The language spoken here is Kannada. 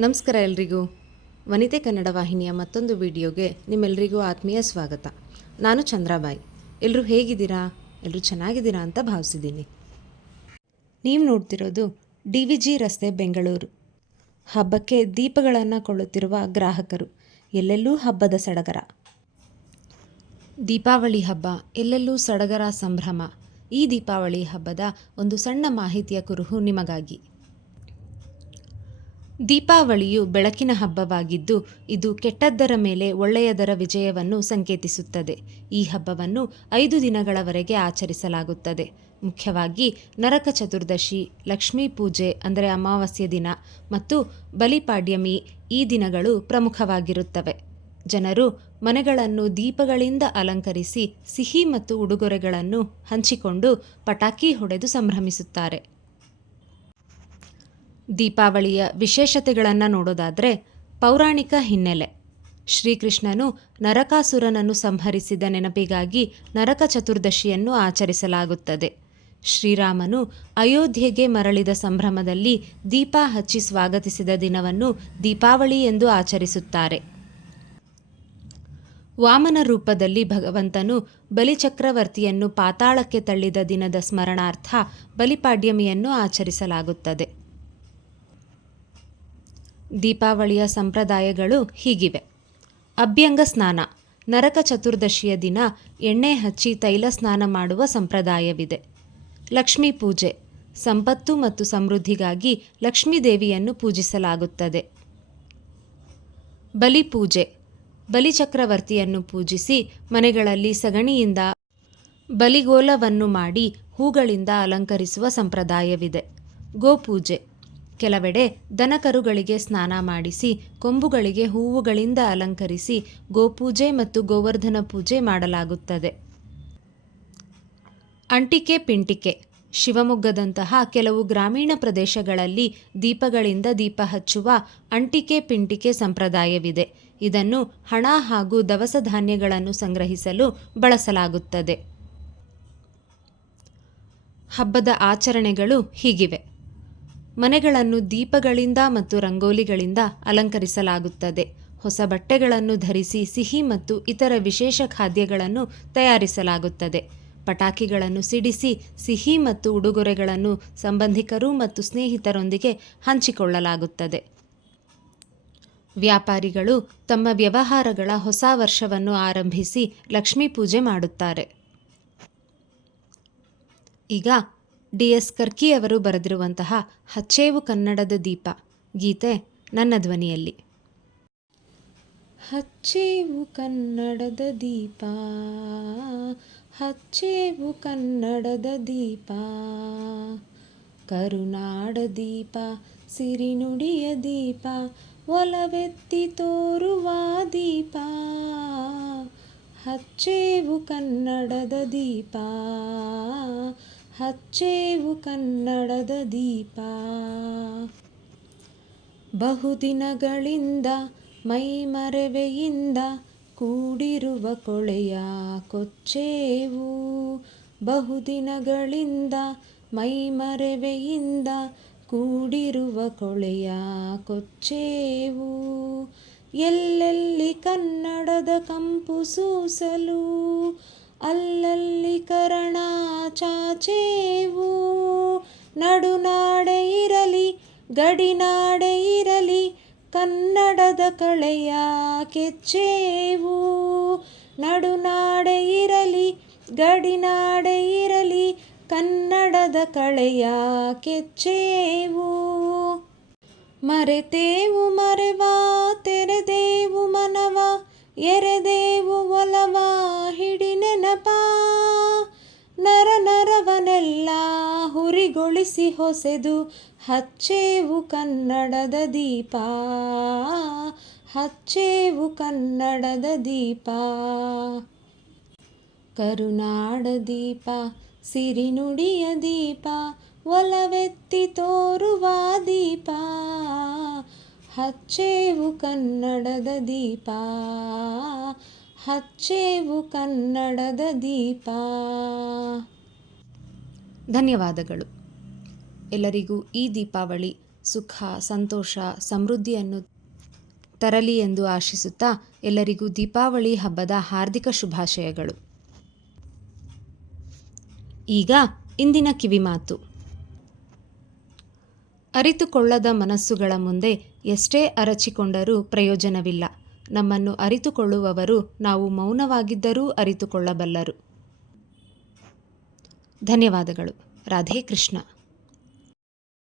ನಮಸ್ಕಾರ ಎಲ್ರಿಗೂ. ವನಿತೆ ಕನ್ನಡ ವಾಹಿನಿಯ ಮತ್ತೊಂದು ವಿಡಿಯೋಗೆ ನಿಮ್ಮೆಲ್ಲರಿಗೂ ಆತ್ಮೀಯ ಸ್ವಾಗತ. ನಾನು ಚಂದ್ರಾಬಾಯಿ. ಎಲ್ಲರೂ ಹೇಗಿದ್ದೀರಾ? ಎಲ್ಲರೂ ಚೆನ್ನಾಗಿದ್ದೀರಾ ಅಂತ ಭಾವಿಸಿದ್ದೀನಿ. ನೀವು ನೋಡ್ತಿರೋದು ಡಿ ವಿ ಜಿ ರಸ್ತೆ ಬೆಂಗಳೂರು. ಹಬ್ಬಕ್ಕೆ ದೀಪಗಳನ್ನು ಕೊಳ್ಳುತ್ತಿರುವ ಗ್ರಾಹಕರು, ಎಲ್ಲೆಲ್ಲೂ ಹಬ್ಬದ ಸಡಗರ. ದೀಪಾವಳಿ ಹಬ್ಬ, ಎಲ್ಲೆಲ್ಲೂ ಸಡಗರ ಸಂಭ್ರಮ. ಈ ದೀಪಾವಳಿ ಹಬ್ಬದ ಒಂದು ಸಣ್ಣ ಮಾಹಿತಿಯ ಕುರುಹು ನಿಮಗಾಗಿ. ದೀಪಾವಳಿಯು ಬೆಳಕಿನ ಹಬ್ಬವಾಗಿದ್ದು, ಇದು ಕೆಟ್ಟದ್ದರ ಮೇಲೆ ಒಳ್ಳೆಯದರ ವಿಜಯವನ್ನು ಸಂಕೇತಿಸುತ್ತದೆ. ಈ ಹಬ್ಬವನ್ನು ಐದು ದಿನಗಳವರೆಗೆ ಆಚರಿಸಲಾಗುತ್ತದೆ. ಮುಖ್ಯವಾಗಿ ನರಕ ಚತುರ್ದಶಿ, ಲಕ್ಷ್ಮೀ ಪೂಜೆ ಅಂದರೆ ಅಮಾವಾಸ್ಯ ದಿನ ಮತ್ತು ಬಲಿಪಾಡ್ಯಮಿ ಈ ದಿನಗಳು ಪ್ರಮುಖವಾಗಿರುತ್ತವೆ. ಜನರು ಮನೆಗಳನ್ನು ದೀಪಗಳಿಂದ ಅಲಂಕರಿಸಿ ಸಿಹಿ ಮತ್ತು ಉಡುಗೊರೆಗಳನ್ನು ಹಂಚಿಕೊಂಡು ಪಟಾಕಿ ಹೊಡೆದು ಸಂಭ್ರಮಿಸುತ್ತಾರೆ. ದೀಪಾವಳಿಯ ವಿಶೇಷತೆಗಳನ್ನು ನೋಡೋದಾದರೆ ಪೌರಾಣಿಕ ಹಿನ್ನೆಲೆ. ಶ್ರೀಕೃಷ್ಣನು ನರಕಾಸುರನನ್ನು ಸಂಹರಿಸಿದ ನೆನಪಿಗಾಗಿ ನರಕ ಚತುರ್ದಶಿಯನ್ನು ಆಚರಿಸಲಾಗುತ್ತದೆ. ಶ್ರೀರಾಮನು ಅಯೋಧ್ಯೆಗೆ ಮರಳಿದ ಸಂಭ್ರಮದಲ್ಲಿ ದೀಪ ಹಚ್ಚಿ ಸ್ವಾಗತಿಸಿದ ದಿನವನ್ನು ದೀಪಾವಳಿ ಎಂದು ಆಚರಿಸುತ್ತಾರೆ. ವಾಮನ ರೂಪದಲ್ಲಿ ಭಗವಂತನು ಬಲಿಚಕ್ರವರ್ತಿಯನ್ನು ಪಾತಾಳಕ್ಕೆ ತಳ್ಳಿದ ದಿನದ ಸ್ಮರಣಾರ್ಥ ಬಲಿಪಾಡ್ಯಮಿಯನ್ನು ಆಚರಿಸಲಾಗುತ್ತದೆ. ದೀಪಾವಳಿಯ ಸಂಪ್ರದಾಯಗಳು ಹೀಗಿವೆ. ಅಭ್ಯಂಗ ಸ್ನಾನ, ನರಕ ಚತುರ್ದಶಿಯ ದಿನ, ಎಣ್ಣೆ ಹಚ್ಚಿ ತೈಲ ಸ್ನಾನ ಮಾಡುವ ಸಂಪ್ರದಾಯವಿದೆ. ಲಕ್ಷ್ಮೀ ಪೂಜೆ, ಸಂಪತ್ತು ಮತ್ತು ಸಮೃದ್ಧಿಗಾಗಿ ಲಕ್ಷ್ಮೀ ದೇವಿಯನ್ನು ಪೂಜಿಸಲಾಗುತ್ತದೆ. ಬಲಿ ಪೂಜೆ ಬಲಿಚಕ್ರವರ್ತಿಯನ್ನು ಪೂಜಿಸಿ ಮನೆಗಳಲ್ಲಿ ಸಗಣಿಯಿಂದ ಬಲಿಗೋಲವನ್ನು ಮಾಡಿ ಹೂಗಳಿಂದ ಅಲಂಕರಿಸುವ ಸಂಪ್ರದಾಯವಿದೆ. ಗೋಪೂಜೆ ಕೆಲವೆಡೆ ದನಕರುಗಳಿಗೆ ಸ್ನಾನ ಮಾಡಿಸಿ, ಕೊಂಬುಗಳಿಗೆ ಹೂವುಗಳಿಂದ ಅಲಂಕರಿಸಿ ಗೋಪೂಜೆ ಮತ್ತು ಗೋವರ್ಧನ ಪೂಜೆ ಮಾಡಲಾಗುತ್ತದೆ. ಅಂಟಿಕೆ ಪಿಂಟಿಕೆ. ಶಿವಮೊಗ್ಗದಂತಹ ಕೆಲವು ಗ್ರಾಮೀಣ ಪ್ರದೇಶಗಳಲ್ಲಿ ದೀಪಗಳಿಂದ ದೀಪ ಹಚ್ಚುವ ಅಂಟಿಕೆ ಪಿಂಟಿಕೆ ಸಂಪ್ರದಾಯವಿದೆ. ಇದನ್ನು ಹಣ ಹಾಗೂ ದವಸ ಧಾನ್ಯಗಳನ್ನು ಸಂಗ್ರಹಿಸಲು ಬಳಸಲಾಗುತ್ತದೆ. ಹಬ್ಬದ ಆಚರಣೆಗಳು ಹೀಗಿವೆ. ಮನೆಗಳನ್ನು ದೀಪಗಳಿಂದ ಮತ್ತು ರಂಗೋಲಿಗಳಿಂದ ಅಲಂಕರಿಸಲಾಗುತ್ತದೆ. ಹೊಸ ಬಟ್ಟೆಗಳನ್ನು ಧರಿಸಿ ಸಿಹಿ ಮತ್ತು ಇತರ ವಿಶೇಷ ಖಾದ್ಯಗಳನ್ನು ತಯಾರಿಸಲಾಗುತ್ತದೆ. ಪಟಾಕಿಗಳನ್ನು ಸಿಡಿಸಿ ಸಿಹಿ ಮತ್ತು ಉಡುಗೊರೆಗಳನ್ನು ಸಂಬಂಧಿಕರು ಮತ್ತು ಸ್ನೇಹಿತರೊಂದಿಗೆ ಹಂಚಿಕೊಳ್ಳಲಾಗುತ್ತದೆ. ವ್ಯಾಪಾರಿಗಳು ತಮ್ಮ ವ್ಯವಹಾರಗಳ ಹೊಸ ವರ್ಷವನ್ನು ಆರಂಭಿಸಿ ಲಕ್ಷ್ಮೀ ಪೂಜೆ ಮಾಡುತ್ತಾರೆ. ಈಗ ಡಿ ಎಸ್ ಕರ್ಕಿ ಅವರು ಬರೆದಿರುವಂತಹ ಹಚ್ಚೇವು ಕನ್ನಡದ ದೀಪ, ಗೀತೆ ನನ್ನ ಧ್ವನಿಯಲ್ಲಿ. ಹಚ್ಚೇವು ಕನ್ನಡದ ದೀಪ, ಹಚ್ಚೇವು ಕನ್ನಡದ ದೀಪ, ಕರುನಾಡ ದೀಪ, ಸಿರಿನುಡಿಯ ದೀಪ, ಒಲವೆತ್ತಿ ತೋರುವ ದೀಪ, ಹಚ್ಚೇವು ಕನ್ನಡದ ದೀಪ ಹಚ್ಚೇವು ಕನ್ನಡದ ದೀಪ. ಬಹುದಿನಗಳಿಂದ ಮೈಮರೆವೆಯಿಂದ ಕೂಡಿರುವ ಕೊಳೆಯ ಕೊಚ್ಚೇವು. ಬಹುದಿನಗಳಿಂದ ಮೈಮರೆವೆಯಿಂದ ಕೂಡಿರುವ ಕೊಳೆಯ ಕೊಚ್ಚೇವು. ಎಲ್ಲೆಲ್ಲಿ ಕನ್ನಡದ ಕಂಪು ಸೂಸಲು ಅಲ್ಲಲ್ಲಿ ಕರಣ ಚಾಚೇವು. ನಡುನಾಡೆ ಇರಲಿ, ಗಡಿನಾಡೆ ಇರಲಿ, ಕನ್ನಡದ ಕಳೆಯ ಕೆಚ್ಚೇವು. ನಡುನಾಡೆ ಇರಲಿ, ಗಡಿನಾಡೆ ಇರಲಿ, ಕನ್ನಡದ ಕಳೆಯ ಕೆಚ್ಚೇವು. ಮರೆತೇವು ಮರೆವ ಹುರಿಗೊಳಿಸಿ ಹೊಸೆದು, ಹಚ್ಚೇವು ಕನ್ನಡದ ದೀಪ. ಹಚ್ಚೇವು ಕನ್ನಡದ ದೀಪ. ಕರುನಾಡ ದೀಪ, ಸಿರಿನುಡಿಯ ದೀಪ, ಒಲವೆತ್ತಿ ತೋರುವ ದೀಪ. ಹಚ್ಚೇವು ಕನ್ನಡದ ದೀಪ. ಹಚ್ಚೇವು ಕನ್ನಡದ ದೀಪ. ಧನ್ಯವಾದಗಳು. ಎಲ್ಲರಿಗೂ ಈ ದೀಪಾವಳಿ ಸುಖ, ಸಂತೋಷ, ಸಮೃದ್ಧಿಯನ್ನು ತರಲಿ ಎಂದು ಆಶಿಸುತ್ತಾ ಎಲ್ಲರಿಗೂ ದೀಪಾವಳಿ ಹಬ್ಬದ ಹಾರ್ದಿಕ ಶುಭಾಶಯಗಳು. ಈಗ ಇಂದಿನ ಕಿವಿಮಾತು ಅರಿತುಕೊಳ್ಳದ ಮನಸ್ಸುಗಳ ಮುಂದೆ ಎಷ್ಟೇ ಅರಚಿಕೊಂಡರೂ ಪ್ರಯೋಜನವಿಲ್ಲ. ನಮ್ಮನ್ನು ಅರಿತುಕೊಳ್ಳುವವರು ನಾವು ಮೌನವಾಗಿದ್ದರೂ ಅರಿತುಕೊಳ್ಳಬಲ್ಲರು. ಧನ್ಯವಾದಗಳು. ರಾಧೇ ಕೃಷ್ಣ.